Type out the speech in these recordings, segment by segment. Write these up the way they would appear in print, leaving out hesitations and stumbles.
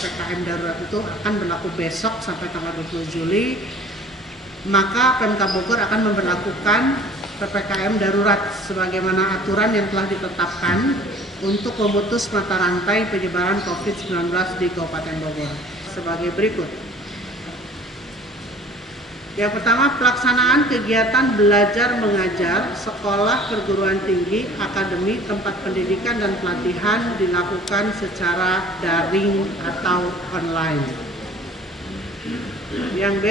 PPKM darurat itu akan berlaku besok sampai tanggal 20 Juli, maka Pemkab Bogor akan memberlakukan PPKM darurat sebagaimana aturan yang telah ditetapkan untuk memutus mata rantai penyebaran COVID-19 di Kabupaten Bogor sebagai berikut. Yang pertama, pelaksanaan kegiatan belajar mengajar sekolah perguruan tinggi, akademi, tempat pendidikan dan pelatihan dilakukan secara daring atau online. Yang B,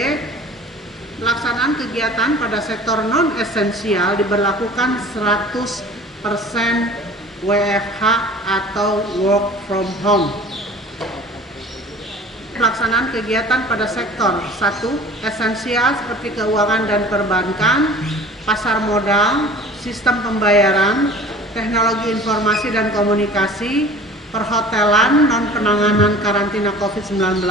pelaksanaan kegiatan pada sektor non-esensial diberlakukan 100% WFH atau work from home. Pelaksanaan kegiatan pada sektor 1. Esensial seperti keuangan dan perbankan, pasar modal, sistem pembayaran, teknologi informasi dan komunikasi, perhotelan, non-penanganan karantina COVID-19,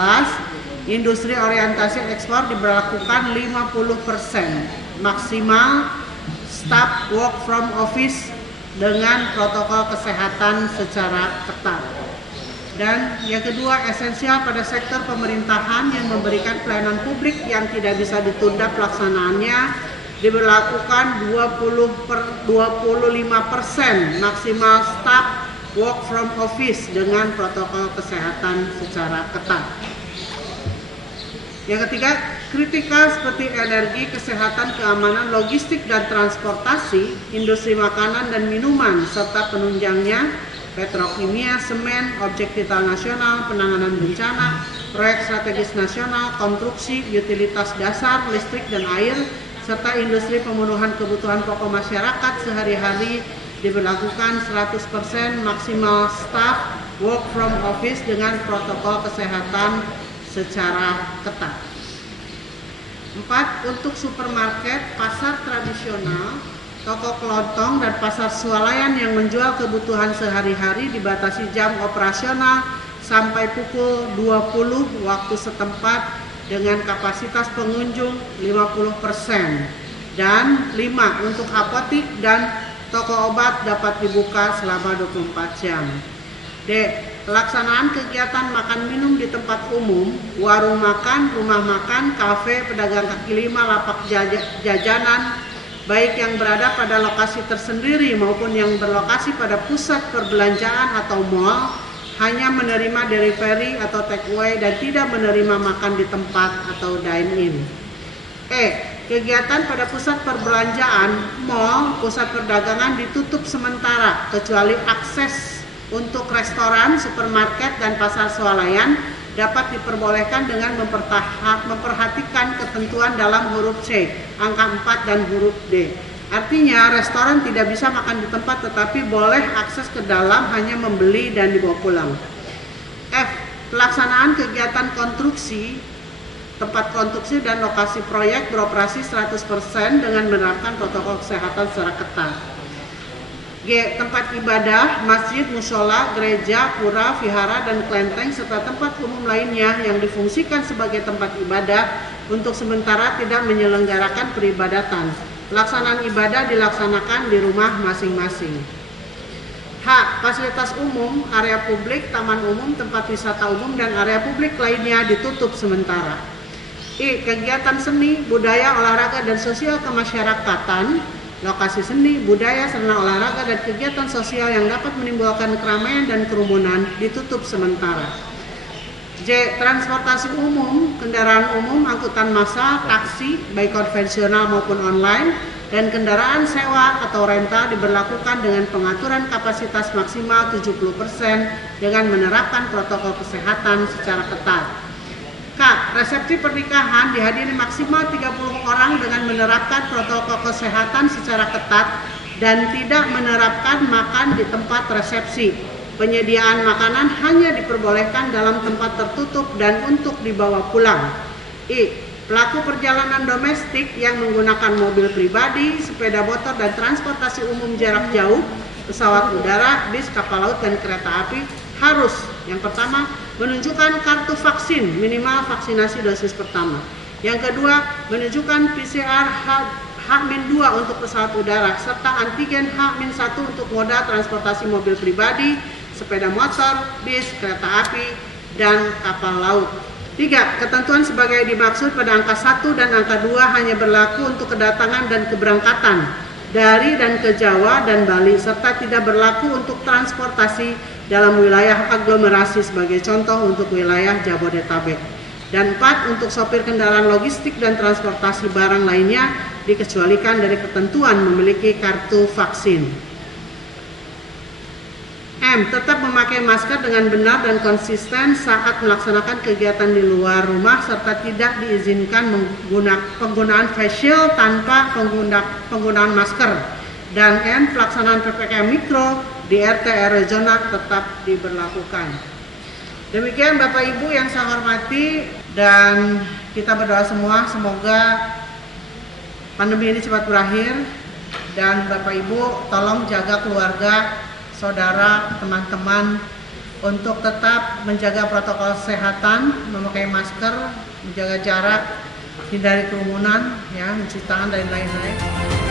industri orientasi ekspor diberlakukan 50%, maksimal staff work from office dengan protokol kesehatan secara ketat. Dan yang kedua, esensial pada sektor pemerintahan yang memberikan pelayanan publik yang tidak bisa ditunda pelaksanaannya diberlakukan 25% maksimal staff work from office dengan protokol kesehatan secara ketat. Yang ketiga, kritikal seperti energi, kesehatan, keamanan, logistik dan transportasi, industri makanan dan minuman serta penunjangnya, petrokimia, semen, objek vital nasional, penanganan bencana, proyek strategis nasional, konstruksi, utilitas dasar, listrik dan air, serta industri pemenuhan kebutuhan pokok masyarakat sehari-hari diberlakukan 100% maksimal staff work from office dengan protokol kesehatan secara ketat. 4. Untuk supermarket, pasar tradisional, toko kelontong dan pasar swalayan yang menjual kebutuhan sehari-hari dibatasi jam operasional sampai pukul 20 waktu setempat dengan kapasitas pengunjung 50%. Dan 5. Untuk apotik dan toko obat dapat dibuka selama 24 jam. D. Pelaksanaan kegiatan makan minum di tempat umum, warung makan, rumah makan, kafe, pedagang kaki lima, lapak jajanan, baik yang berada pada lokasi tersendiri maupun yang berlokasi pada pusat perbelanjaan atau mal, hanya menerima delivery atau take away dan tidak menerima makan di tempat atau dine-in. E. Kegiatan pada pusat perbelanjaan, mal, pusat perdagangan ditutup sementara kecuali akses untuk restoran, supermarket, dan pasar swalayan dapat diperbolehkan dengan memperhatikan ketentuan dalam huruf C, angka 4 dan huruf D. Artinya restoran tidak bisa makan di tempat tetapi boleh akses ke dalam hanya membeli dan dibawa pulang. F. Pelaksanaan kegiatan konstruksi, tempat konstruksi dan lokasi proyek beroperasi 100% dengan menerapkan protokol kesehatan secara ketat. G. Tempat ibadah, masjid, mushola, gereja, pura, vihara, dan kelenteng serta tempat umum lainnya yang difungsikan sebagai tempat ibadah untuk sementara tidak menyelenggarakan peribadatan. Pelaksanaan ibadah dilaksanakan di rumah masing-masing. H. Fasilitas umum, area publik, taman umum, tempat wisata umum, dan area publik lainnya ditutup sementara. I. Kegiatan seni, budaya, olahraga, dan sosial kemasyarakatan, lokasi seni, budaya, sarana olahraga, dan kegiatan sosial yang dapat menimbulkan keramaian dan kerumunan ditutup sementara. J. Transportasi umum, kendaraan umum, angkutan massa, taksi, baik konvensional maupun online, dan kendaraan sewa atau rental diberlakukan dengan pengaturan kapasitas maksimal 70% dengan menerapkan protokol kesehatan secara ketat. K. Resepsi pernikahan dihadiri maksimal 30 orang dengan menerapkan protokol kesehatan secara ketat dan tidak menerapkan makan di tempat resepsi. Penyediaan makanan hanya diperbolehkan dalam tempat tertutup dan untuk dibawa pulang. I. Pelaku perjalanan domestik yang menggunakan mobil pribadi, sepeda motor, dan transportasi umum jarak jauh, pesawat udara, bis, kapal laut, dan kereta api harus yang pertama menunjukkan kartu vaksin minimal vaksinasi dosis pertama. Yang kedua menunjukkan PCR H-2 untuk pesawat udara serta antigen H-1 untuk moda transportasi mobil pribadi, sepeda motor, bis, kereta api, dan kapal laut. 3. Ketentuan sebagai dimaksud pada angka 1 dan angka 2 hanya berlaku untuk kedatangan dan keberangkatan dari dan ke Jawa dan Bali, serta tidak berlaku untuk transportasi dalam wilayah aglomerasi sebagai contoh untuk wilayah Jabodetabek. Dan 4. Untuk sopir kendaraan logistik dan transportasi barang lainnya dikecualikan dari ketentuan memiliki kartu vaksin. M. Tetap memakai masker dengan benar dan konsisten saat melaksanakan kegiatan di luar rumah serta tidak diizinkan penggunaan face shield tanpa penggunaan masker. Dan N. Pelaksanaan PPKM Mikro di RT RW zona tetap diberlakukan. Demikian Bapak Ibu yang saya hormati, dan kita berdoa semua semoga pandemi ini cepat berakhir, dan Bapak Ibu tolong jaga keluarga, saudara, teman-teman untuk tetap menjaga protokol kesehatan, memakai masker, menjaga jarak, hindari kerumunan, ya, mencuci tangan dan lain-lain.